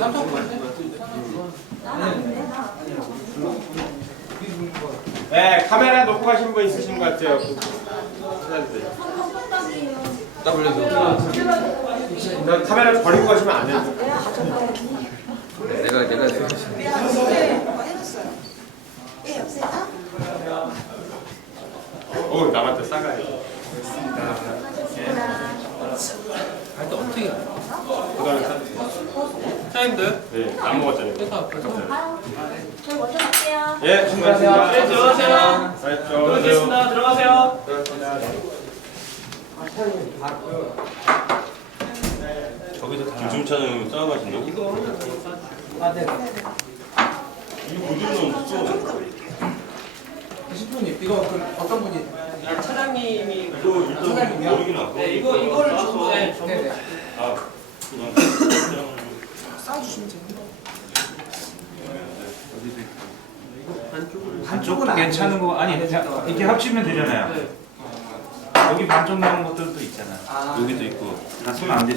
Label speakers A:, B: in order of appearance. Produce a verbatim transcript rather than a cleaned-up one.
A: 네, 카메라 놓고 가신 분 있으신 것 같아요. 찾아주세요. 너 카메라 버리고 가시면 안 돼요.
B: 내가 내가 내가
A: 오, 남았다 싸가요.
B: 할때 어떻게
A: 그다음에 싸주세요.
B: 사장님들
A: 네, 안 먹었잖아요.
C: 저희 먼저 갈게요.
A: 예, 수고하세요.
D: 네, 들어가세요.
A: 들어가세요.
D: 들어가세요.
A: 저기서 김중찬은 싸워가시네요. 이거
D: 아, 네.
A: 이 고등은 또
D: 십 분이 이거 그 어떤 분이
B: 차장님이
A: 이거 일단
D: 사장님이요?
A: 모르긴 하고.
B: 네 이거 이거를 주고 네
D: 네, 네.
A: 아, 그냥
D: 싸주시면 됩니다.
E: 한쪽도 괜찮은 거 아니 그냥 이렇게 합치면 되잖아요.
B: 네.
E: 여기 반쪽 나온 것들도 있잖아.
D: 아,
E: 여기도 있고 다 손 안 대.